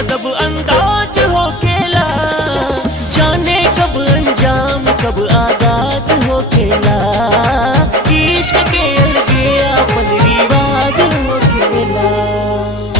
गजब अंदाज हो खेला, जाने कब अंजाम कब आगाज हो खेला, इश्क के